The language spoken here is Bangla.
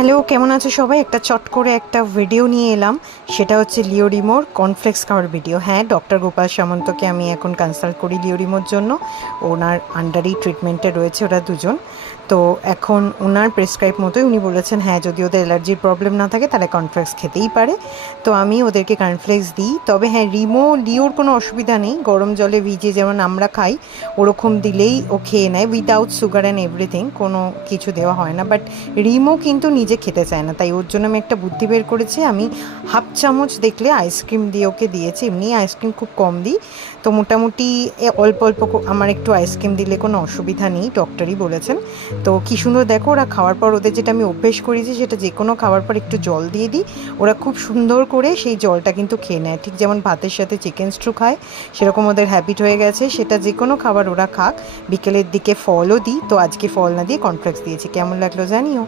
হ্যালো, কেমন আছো সবাই? একটা চট করে একটা ভিডিও নিয়ে এলাম। সেটা হচ্ছে লিওরিমোর কর্নফ্লেক্স খাওয়ার ভিডিও। হ্যাঁ, ডক্টর গোপাল সামন্তকে আমি এখন কনসাল্ট করি লিওরিমোর জন্য। ওনার আন্ডারেই ট্রিটমেন্টে রয়েছে ওরা দুজন। তো এখন ওনার প্রেসক্রাইব মতোই উনি বলেছেন হ্যাঁ, যদি ওদের অ্যালার্জির প্রবলেম না থাকে তাহলে কর্নফ্লেক্স খেতেই পারে। তো আমি ওদেরকে কর্নফ্লেক্স দিই। তবে হ্যাঁ, লিওর কোনো অসুবিধা নেই। গরম জলে ভিজিয়ে যেমন আমরা খাই ওরকম দিলেই ও খেয়ে নেয়, উইদাউট সুগার অ্যান্ড এভরিথিং, কোনো কিছু দেওয়া হয় না। বাট রিমো কিন্তু নিজে খেতে চায় না, তাই ওর জন্য আমি একটা বুদ্ধি বের করেছি। আমি হাফ চামচ দেখলে আইসক্রিম দিয়ে ওকে দিয়েছি। এমনি আইসক্রিম খুব কম দিই, তো মোটামুটি অল্প অল্প আমার একটু আইসক্রিম দিলে কোনো অসুবিধা নেই, ডক্টরই বলেছেন। তো কী সুন্দর দেখো, ওরা খাওয়ার পর ওদের যেটা আমি অভ্যেস করেছি সেটা যে কোনো খাওয়ার পর একটু জল দিয়ে দিই, ওরা খুব সুন্দর করে সেই জলটা কিন্তু খেয়ে নেয়। ঠিক যেমন ভাতের সাথে চিকেন স্টু খায় সেরকম ওদের হ্যাবিট হয়ে গেছে। সেটা যে কোনো খাবার ওরা খাক। বিকেলের দিকে ফলও দিই, তো আজকে ফল না দিয়ে কর্নফ্লেক্স দিয়েছি। কেমন লাগলো জানিও।